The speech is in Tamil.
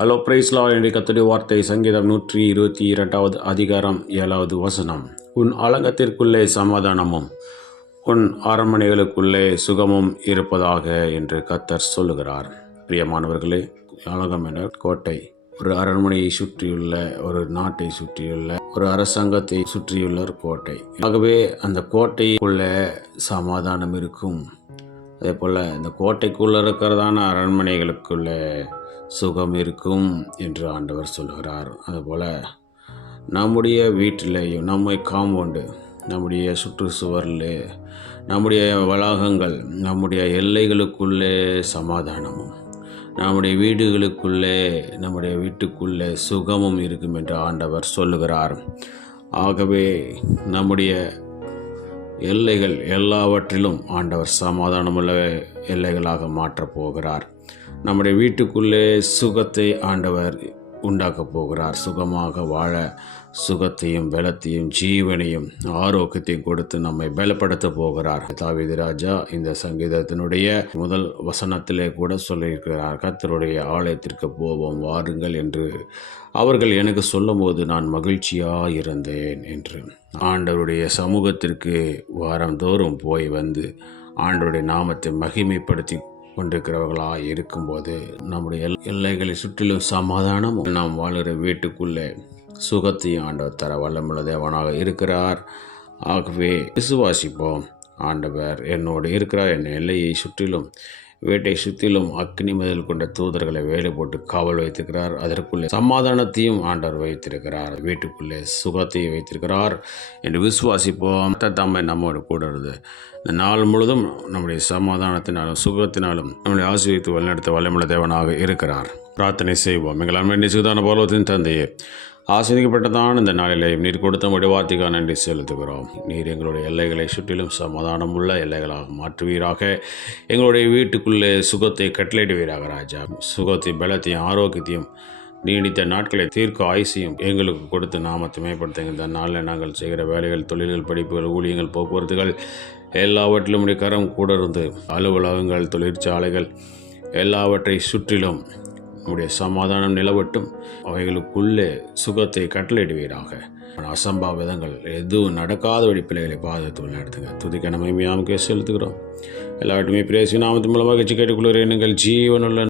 ஹலோ பிரைஸ்லா என்று கர்த்தருடைய வார்த்தை சங்கீதம் 122 அதிகாரம் 7வது வசனம். உன் அலங்கத்திற்குள்ளே சமாதானமும் உன் அரண்மனைகளுக்குள்ளே சுகமும் இருப்பதாக என்று கர்த்தர் சொல்லுகிறார். பிரியமானவர்களே, அலங்கம் என்ற கோட்டை ஒரு அரண்மனையை சுற்றியுள்ள, ஒரு நாட்டை சுற்றியுள்ள, ஒரு அரசாங்கத்தை சுற்றியுள்ள ஒரு கோட்டை. ஆகவே அந்த கோட்டைக்குள்ள சமாதானம் இருக்கும். அதே போல் இந்த கோட்டைக்குள்ளே இருக்கிறதான அரண்மனைகளுக்குள்ள சுகம் இருக்கும் என்று ஆண்டவர் சொல்கிறார். அதுபோல் நம்முடைய வீட்டிலேயும், நம்மை காம்பவுண்டு, நம்முடைய சுற்றுச்சுவரில், நம்முடைய வளாகங்கள், நம்முடைய எல்லைகளுக்குள்ளே சமாதானமும், நம்முடைய வீடுகளுக்குள்ளே, நம்முடைய வீட்டுக்குள்ளே சுகமும் இருக்கும் என்று ஆண்டவர் சொல்லுகிறார். ஆகவே நம்முடைய எல்லைகள் எல்லாவற்றிலும் ஆண்டவர் சமாதானமுள்ள எல்லைகளாக மாற்றப் போகிறார். நம்முடைய வீட்டுக்குள்ளே சுகத்தை ஆண்டவர் உண்டாக்கப் போகிறார். சுகமாக வாழ சுகத்தையும் பலத்தையும் ஜீவனையும் ஆரோக்கியத்தையும் கொடுத்து நம்மை பலப்படுத்த போகிறார். தாவீது ராஜா இந்த சங்கீதத்தினுடைய முதல் வசனத்திலே கூட சொல்லியிருக்கிறார், கர்த்தருடைய ஆலயத்திற்கு போவோம் வாருங்கள் என்று அவர்கள் எனக்கு சொல்லும்போது நான் மகிழ்ச்சியாக இருந்தேன் என்று. ஆண்டவருடைய சமூகத்திற்கு வாரந்தோறும் போய் வந்து ஆண்டவருடைய நாமத்தை மகிமைப்படுத்தி கொண்டிருக்கிறவர்களாக இருக்கும்போது நம்முடைய எல்லைகளை சுற்றிலும் சமாதானமும், நாம் வாழ்கிற வீட்டுக்குள்ளே சுகத்தையும் ஆண்டவர் தர வல்லமுள்ள தேவனாக இருக்கிறார். ஆகவே விசுவாசிப்போம். ஆண்டவர் என்னோடு இருக்கிறார். என் எல்லையை சுற்றிலும், வீட்டை சுற்றிலும் அக்னி முதல் கொண்ட தூதர்களை வேலை போட்டு காவல் வைத்திருக்கிறார். அதற்குள்ளே சமாதானத்தையும் ஆண்டவர் வைத்திருக்கிறார். வீட்டுக்குள்ளே சுகத்தையும் வைத்திருக்கிறார் என்று விசுவாசிப்போம். தம்மை நம்மோடு கூட இருந்து இந்த நாள் முழுதும் நம்முடைய சமாதானத்தினாலும் சுகத்தினாலும் நம்முடைய ஆசீர்வதித்து வழிநடத்த வல்லமுள்ள தேவனாக இருக்கிறார். பிரார்த்தனை செய்வோம். எங்கள் அன்பை நேசிக்கிறதான பரலோகத்தின் தந்தையே, ஆசீர்வதிக்கப்பட்டதான் இந்த நாளிலேயும் நீர் கொடுத்த முடிய வார்த்தைக்காக நன்றி செலுத்துகிறோம். நீர் எங்களுடைய எல்லைகளை சுற்றிலும் சமாதானம் உள்ள எல்லைகளாக மாற்றுவீராக. எங்களுடைய வீட்டுக்குள்ளே சுகத்தை கட்டளையிடுவீராக ராஜா. சுகத்தை, பலத்தையும், ஆரோக்கியத்தையும், நீடித்த நாட்களை, தீர்க்க ஆயுசையும் எங்களுக்கு கொடுத்து நாமத்தை மேம்படுத்துங்க. இந்த நாளில் நாங்கள் செய்கிற வேலைகள், தொழில்கள், படிப்புகள், ஊழியங்கள், போக்குவரத்துகள் எல்லாவற்றிலும் உடைய கரம் கூட இருந்து அலுவலகங்கள், தொழிற்சாலைகள் எல்லாவற்றை சுற்றிலும் நம்முடைய சமாதானம் நிலவட்டும். அவைகளுக்குள்ளே சுகத்தை கட்டளையிடுவீராக. அசம்பாவிதங்கள் எதுவும் நடக்காத வெடிப்பிள்ளைகளை பாதுகாத்து நடத்துங்க. துதிக்க நம்ம செலுத்துகிறோம். எல்லாவற்றுமே பிரேசி நாமத்தின் மூலமாக கேட்டுக்கொள்கிறேன். எங்கள் ஜீவனுள்ள